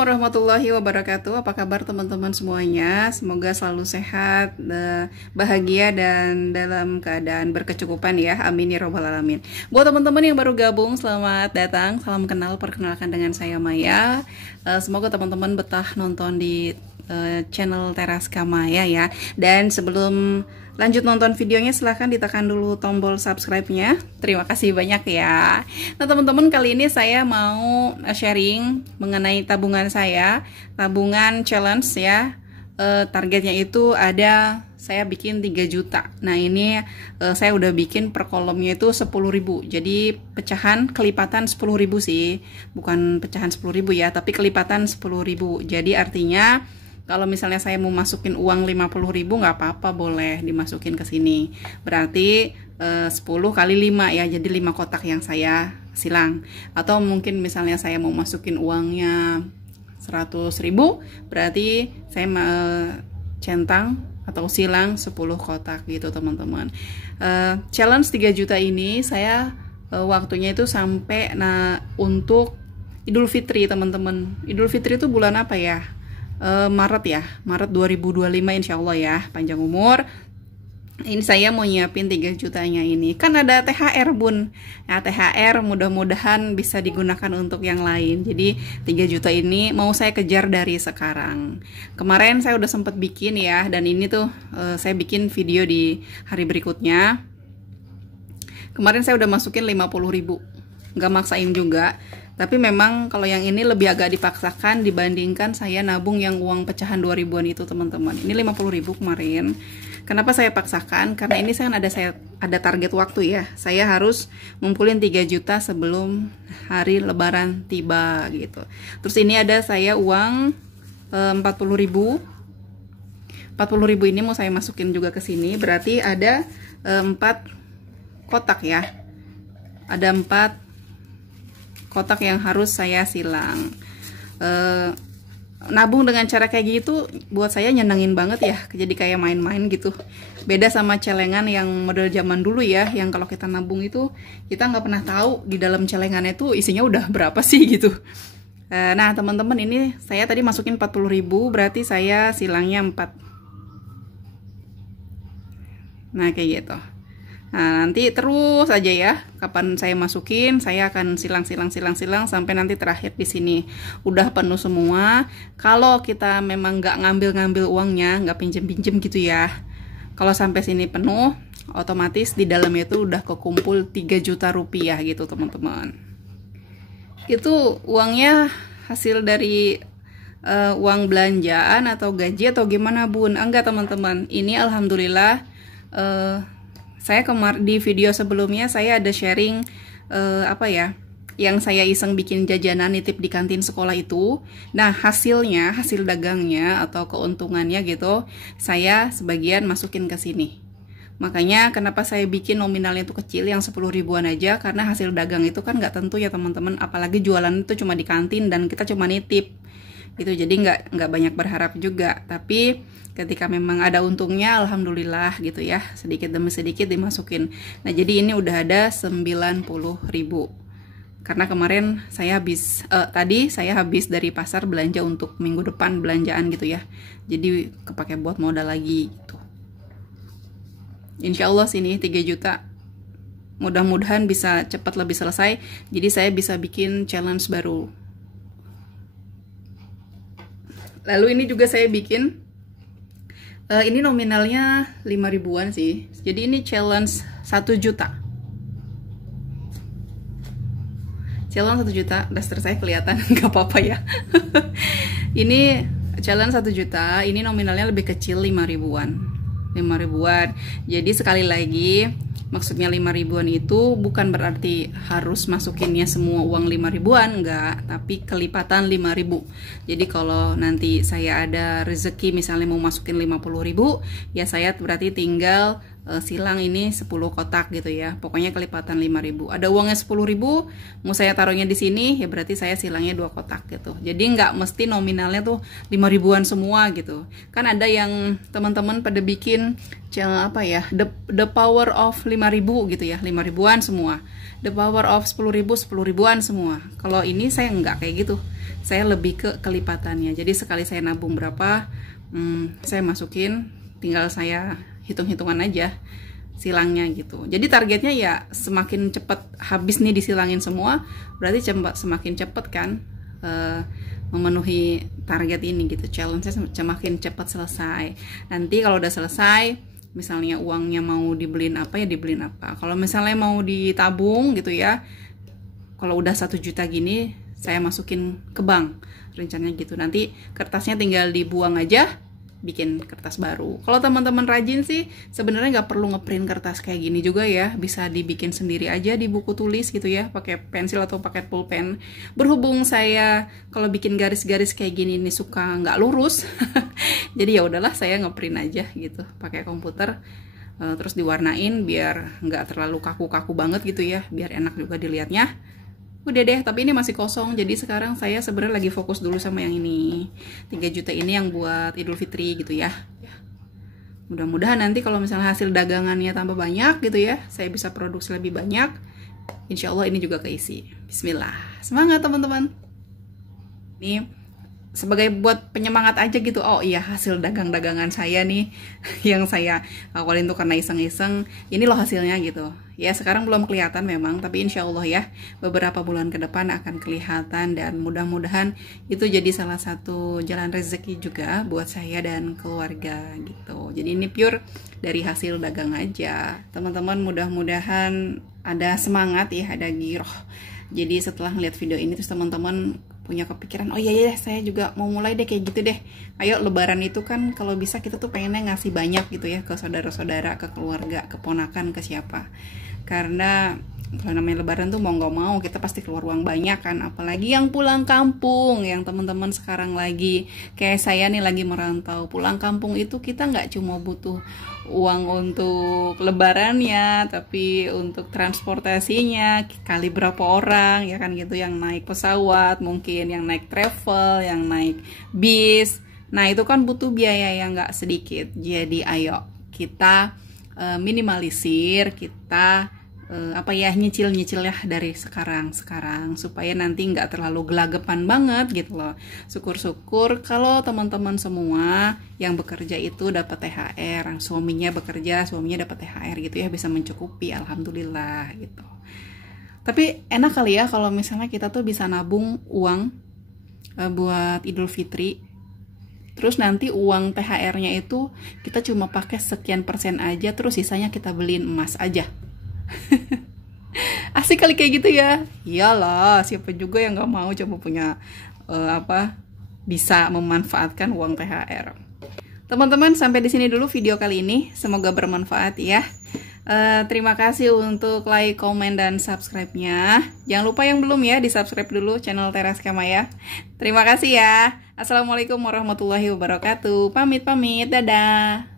Warahmatullahi Wabarakatuh. Apa kabar teman-teman semuanya? Semoga selalu sehat, bahagia, dan dalam keadaan berkecukupan ya. Amin ya robbal alamin. Buat teman-teman yang baru gabung, selamat datang. Salam kenal, perkenalkan dengan saya Maya. Semoga teman-teman betah nonton di channel Teraska Maya ya. Dan sebelum lanjut nonton videonya, silahkan ditekan dulu tombol subscribe-nya. Terima kasih banyak ya. Nah teman-teman, kali ini saya mau sharing mengenai tabungan saya, tabungan challenge ya. Targetnya itu ada, saya bikin 3 juta. Nah ini saya udah bikin per kolomnya itu 10.000. Jadi pecahan kelipatan 10.000 sih. Bukan pecahan 10.000 ya, tapi kelipatan 10.000. Jadi artinya kalau misalnya saya mau masukin uang 50.000, nggak apa-apa, boleh dimasukin ke sini. Berarti 10 kali 5 ya, jadi 5 kotak yang saya silang. Atau mungkin misalnya saya mau masukin uangnya 100.000, berarti saya centang atau silang 10 kotak gitu teman-teman. Challenge 3 juta ini saya waktunya itu sampai untuk Idul Fitri teman-teman. Idul Fitri itu bulan apa ya? Maret ya, Maret 2025 insya Allah ya, panjang umur. Ini saya mau nyiapin 3 jutanya ini. Kan ada THR bun. Nah THR mudah-mudahan bisa digunakan untuk yang lain. Jadi 3 juta ini mau saya kejar dari sekarang. Kemarin saya udah sempet bikin ya, dan ini tuh saya bikin video di hari berikutnya. Kemarin saya udah masukin 50.000. Nggak maksain juga. Tapi memang kalau yang ini lebih agak dipaksakan dibandingkan saya nabung yang uang pecahan 2000-an itu teman-teman. Ini 50.000 kemarin. Kenapa saya paksakan? Karena ini saya ada target waktu ya. Saya harus ngumpulin 3 juta sebelum hari lebaran tiba gitu. Terus ini ada saya uang 40.000. 40.000 ini mau saya masukin juga ke sini. Berarti ada 4 kotak ya. Ada 4 kotak yang harus saya silang. Nabung dengan cara kayak gitu buat saya nyenengin banget ya, jadi kayak main-main gitu. Beda sama celengan yang model zaman dulu ya, yang kalau kita nabung itu kita nggak pernah tahu di dalam celengannya itu isinya udah berapa sih gitu. Nah teman-teman, ini saya tadi masukin 40.000, berarti saya silangnya 4. Nah kayak gitu. Nah nanti terus aja ya, kapan saya masukin saya akan silang sampai nanti terakhir di sini udah penuh semua. Kalau kita memang nggak ngambil uangnya, nggak pinjem gitu ya, kalau sampai sini penuh otomatis di dalamnya itu udah kekumpul 3 juta rupiah gitu teman-teman. Itu uangnya hasil dari uang belanjaan atau gaji atau gimana bun? Enggak teman-teman, ini alhamdulillah. Saya di video sebelumnya saya ada sharing apa ya, yang saya iseng bikin jajanan nitip di kantin sekolah itu. Nah hasilnya, hasil dagangnya atau keuntungannya gitu, saya sebagian masukin ke sini. Makanya kenapa saya bikin nominalnya itu kecil, yang 10 ribuan aja, karena hasil dagang itu kan nggak tentu ya teman-teman. Apalagi jualan itu cuma di kantin dan kita cuma nitip gitu, jadi nggak banyak berharap juga. Tapi ketika memang ada untungnya, alhamdulillah gitu ya, sedikit demi sedikit dimasukin. Nah jadi ini udah ada 90.000, karena kemarin saya tadi saya habis dari pasar belanja untuk minggu depan belanjaan gitu ya, jadi kepake buat modal lagi gitu. Insya Allah sini 3 juta mudah-mudahan bisa cepat lebih selesai, jadi saya bisa bikin challenge baru. Lalu ini juga saya bikin, ini nominalnya 5 ribuan sih. Jadi ini challenge 1 juta. Challenge 1 juta, daster saya kelihatan, nggak apa-apa ya. Ini challenge 1 juta, ini nominalnya lebih kecil 5 ribuan. 5 ribuan. Jadi sekali lagi, maksudnya 5 ribuan itu bukan berarti harus masukinnya semua uang 5 ribuan, enggak, tapi kelipatan 5.000. Jadi kalau nanti saya ada rezeki misalnya mau masukin 50.000, ya saya berarti tinggal silang ini 10 kotak gitu ya. Pokoknya kelipatan 5.000. Ada uangnya 10.000, mau saya taruhnya di sini ya berarti saya silangnya 2 kotak gitu. Jadi nggak mesti nominalnya tuh 5.000-an semua gitu. Kan ada yang teman-teman pada bikin apa ya, the power of 5.000 gitu ya, 5.000-an semua. The power of 10.000, 10.000-an semua. Kalau ini saya nggak kayak gitu. Saya lebih ke kelipatannya. Jadi sekali saya nabung berapa, saya masukin, tinggal saya hitung-hitungan aja silangnya gitu. Jadi targetnya ya semakin cepat habis nih disilangin semua, berarti semakin cepat kan memenuhi target ini gitu. Challenge-nya semakin cepat selesai. Nanti kalau udah selesai, misalnya uangnya mau dibeliin apa ya dibeliin apa. Kalau misalnya mau ditabung gitu ya, kalau udah 1 juta gini saya masukin ke bank rencananya gitu. Nanti kertasnya tinggal dibuang aja, bikin kertas baru. Kalau teman-teman rajin sih sebenarnya nggak perlu ngeprint kertas kayak gini juga ya, bisa dibikin sendiri aja di buku tulis gitu ya, pakai pensil atau pakai pulpen. Berhubung saya kalau bikin garis-garis kayak gini ini suka nggak lurus jadi ya udahlah saya ngeprint aja gitu pakai komputer, terus diwarnain biar nggak terlalu kaku-kaku banget gitu ya, biar enak juga dilihatnya. Udah deh, tapi ini masih kosong. Jadi sekarang saya sebenarnya lagi fokus dulu sama yang ini. 3 juta ini yang buat Idul Fitri gitu ya. Mudah-mudahan nanti kalau misalnya hasil dagangannya tambah banyak gitu ya, saya bisa produksi lebih banyak. Insya Allah ini juga keisi. Bismillah. Semangat teman-teman. Ini sebagai buat penyemangat aja gitu. Oh iya, hasil dagang-dagangan saya nih yang saya awalin tuh karena iseng-iseng, ini loh hasilnya gitu ya. Sekarang belum kelihatan memang, tapi insya Allah ya beberapa bulan ke depan akan kelihatan, dan mudah-mudahan itu jadi salah satu jalan rezeki juga buat saya dan keluarga gitu. Jadi ini pure dari hasil dagang aja teman-teman. Mudah-mudahan ada semangat ya, ada giroh. Jadi setelah ngeliat video ini terus teman-teman punya kepikiran, oh iya ya saya juga mau mulai deh kayak gitu deh. Ayo, lebaran itu kan kalau bisa kita tuh pengennya ngasih banyak gitu ya ke saudara-saudara, ke keluarga, ke ponakan, ke siapa. Karena kalau namanya lebaran tuh mau nggak mau kita pasti keluar uang banyak kan, apalagi yang pulang kampung, yang teman-teman sekarang lagi kayak saya nih lagi merantau. Pulang kampung itu kita nggak cuma butuh uang untuk lebarannya, tapi untuk transportasinya, kali berapa orang ya kan gitu, yang naik pesawat mungkin, yang naik travel, yang naik bis. Nah itu kan butuh biaya yang nggak sedikit. Jadi ayo kita minimalisir, kita nyicil-nyicil ya dari sekarang supaya nanti nggak terlalu gelagapan banget gitu loh. Syukur-syukur kalau teman-teman semua yang bekerja itu dapat THR, suaminya bekerja, suaminya dapat THR gitu ya, bisa mencukupi, alhamdulillah gitu. Tapi enak kali ya kalau misalnya kita tuh bisa nabung uang buat Idul Fitri, terus nanti uang THR-nya itu kita cuma pakai sekian persen aja, terus sisanya kita beliin emas aja. Asik kali kayak gitu ya. Iyalah, siapa juga yang nggak mau coba punya bisa memanfaatkan uang THR. Teman-teman, sampai di sini dulu video kali ini, semoga bermanfaat ya. Terima kasih untuk like, komen, dan subscribe-nya. Jangan lupa yang belum ya, di subscribe dulu channel Teras Kama ya. Terima kasih ya. Assalamualaikum warahmatullahi wabarakatuh. Pamit, dadah.